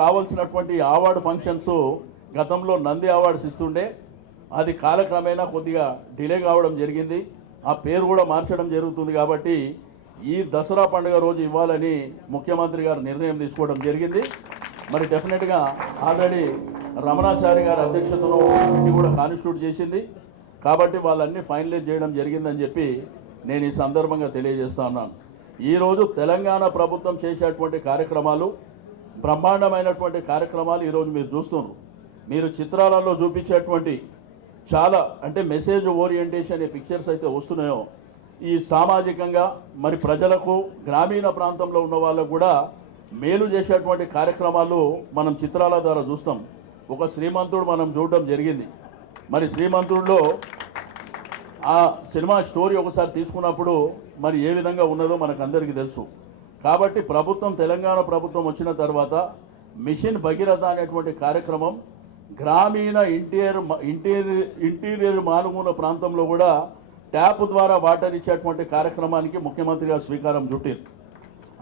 కావాల్సినటువంటి award functions గతంలో Nandi awards ఇస్తుండే, అది కాలక్రమేణా కొద్దిగా డిలే కావడం జరిగింది. ఆ పేరు కూడా మార్చడం జరుగుతుంది. కాబట్టి ఈ దసరా పండుగ రోజు ఇవ్వాలని ముఖ్యమంత్రి గారు నిర్ణయం తీసుకోవడం జరిగింది. మరి డెఫినెట్గా ఆల్రెడీ రమణాచారి గారి అధ్యక్షతలో ఇది కూడా కాన్స్టిట్యూట్ చేసింది. కాబట్టి వాళ్ళన్నీ ఫైనలైజ్ చేయడం జరిగిందని చెప్పి నేను ఈ సందర్భంగా తెలియజేస్తా ఉన్నాను. ఈరోజు తెలంగాణ ప్రభుత్వం చేసేటువంటి కార్యక్రమాలు, బ్రహ్మాండమైనటువంటి కార్యక్రమాలు ఈరోజు మీరు చూస్తున్నారు. మీరు చిత్రాలలో చూపించేటువంటి చాలా అంటే మెసేజ్ ఓరియంటేషన్ అనే పిక్చర్స్ అయితే వస్తున్నాయో, ఈ సామాజికంగా మరి ప్రజలకు గ్రామీణ ప్రాంతంలో ఉన్న వాళ్ళకు కూడా మేలు చేసేటువంటి కార్యక్రమాలు మనం చిత్రాల ద్వారా చూస్తాం. ఒక శ్రీమంతుడు మనం చూడడం జరిగింది. మరి శ్రీమంతుడిలో ఆ సినిమా స్టోరీ ఒకసారి తీసుకున్నప్పుడు మరి ఏ విధంగా ఉన్నదో మనకు అందరికీ తెలుసు. కాబట్టి ప్రభుత్వం, తెలంగాణ ప్రభుత్వం వచ్చిన తర్వాత మిషన్ భగీరథ అనేటువంటి కార్యక్రమం గ్రామీణ ఇంటీరియర్ మారుమూల ప్రాంతంలో కూడా ట్యాప్ ద్వారా వాటర్ ఇచ్చేటువంటి కార్యక్రమానికి ముఖ్యమంత్రి గారు శ్రీకారం చుట్టారు.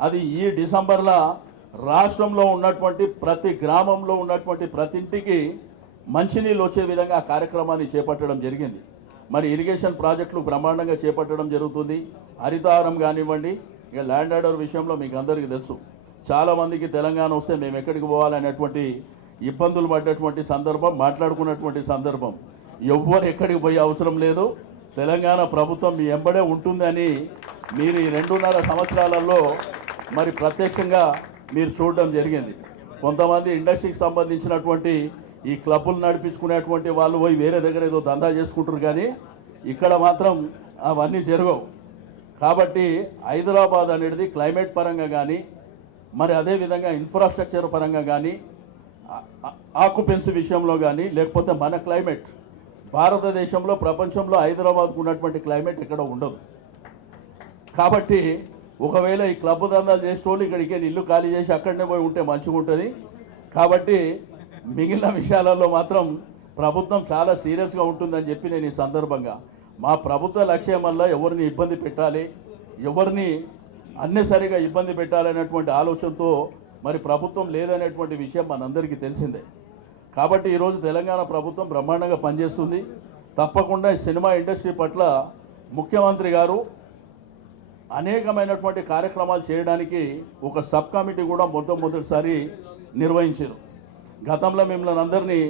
అది ఈ డిసెంబర్లో రాష్ట్రంలో ఉన్నటువంటి ప్రతి గ్రామంలో ఉన్నటువంటి ప్రతి ఇంటికి మంచినీళ్ళు వచ్చే విధంగా ఆ కార్యక్రమాన్ని చేపట్టడం జరిగింది. మరి ఇరిగేషన్ ప్రాజెక్టులు బ్రహ్మాండంగా చేపట్టడం జరుగుతుంది. హరితహారం కానివ్వండి, ఇక ల్యాండ్ ఆర్డర్ విషయంలో మీకు అందరికీ తెలుసు, చాలామందికి తెలంగాణ వస్తే మేము ఎక్కడికి పోవాలనేటువంటి ఇబ్బందులు పడ్డటువంటి సందర్భం, మాట్లాడుకున్నటువంటి సందర్భం. ఎవ్వరు ఎక్కడికి పోయే అవసరం లేదు, తెలంగాణ ప్రభుత్వం మీ ఎంబడే ఉంటుందని మీరు ఈ 2.5 సంవత్సరాలలో మరి ప్రత్యక్షంగా మీరు చూడడం జరిగింది. కొంతమంది ఇండస్ట్రీకి సంబంధించినటువంటి ఈ క్లబ్బులు నడిపించుకునేటువంటి వాళ్ళు పోయి వేరే దగ్గర ఏదో దందా చేసుకుంటారు, కానీ ఇక్కడ మాత్రం అవన్నీ జరగవు. కాబట్టి హైదరాబాద్ అనేది క్లైమేట్ పరంగా కానీ, మరి అదేవిధంగా ఇన్ఫ్రాస్ట్రక్చర్ పరంగా కానీ, ఆక్యుపెన్సీ విషయంలో కానీ, లేకపోతే మన క్లైమేట్ భారతదేశంలో, ప్రపంచంలో హైదరాబాద్కు ఉన్నటువంటి క్లైమేట్ ఎక్కడ ఉండదు. కాబట్టి ఒకవేళ ఈ క్లబ్ దందాలు చేసేటోళ్ళు ఇక్కడికి ఇల్లు ఖాళీ చేసి అక్కడనే పోయి ఉంటే మంచిగా ఉంటుంది. కాబట్టి మిగిలిన విషయాలలో మాత్రం ప్రభుత్వం చాలా సీరియస్గా ఉంటుందని చెప్పి నేను ఈ సందర్భంగా, మా ప్రభుత్వ లక్ష్యం వల్ల ఎవరిని ఇబ్బంది పెట్టాలి, ఎవరిని అన్నెసరిగా ఇబ్బంది పెట్టాలనేటువంటి ఆలోచనతో మరి ప్రభుత్వం లేదనేటువంటి విషయం మనందరికీ తెలిసిందే. కాబట్టి ఈరోజు తెలంగాణ ప్రభుత్వం బ్రహ్మాండంగా పనిచేస్తుంది. తప్పకుండా ఈ సినిమా ఇండస్ట్రీ పట్ల ముఖ్యమంత్రి గారు అనేకమైనటువంటి కార్యక్రమాలు చేయడానికి ఒక సబ్ కమిటీ కూడా మొదటిసారి నిర్వహించారు. గతంలో మిమ్మల్ని అందరినీ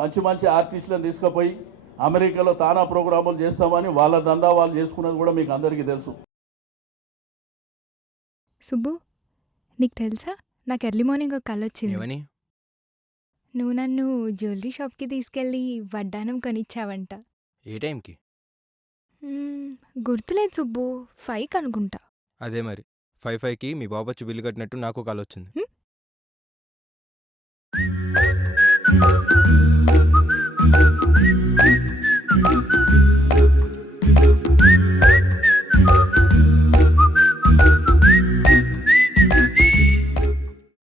మంచి మంచి ఆర్టిస్టులను తీసుకుపోయి అమెరికాలో తానా ప్రోగ్రాములు చేస్తామని వాళ్ళ దందా వాళ్ళు చేసుకున్నది కూడా మీకు అందరికీ తెలుసు. సుబ్బు, నీకు తెలుసా, నాకు ఎర్లీ మార్నింగ్ ఒక కల వచ్చింది. నువ్వు నన్ను జ్యువెలరీ షాప్కి తీసుకెళ్ళి వడ్డానం కొనిచ్చావంట. ఏ టైంకి? గుర్తులేదు సుబ్బు, 5కి అనుకుంటా. అదే మరి 5కి మీ బాబు వచ్చి బిల్లు కట్టినట్టు నాకు కాల్ వచ్చింది.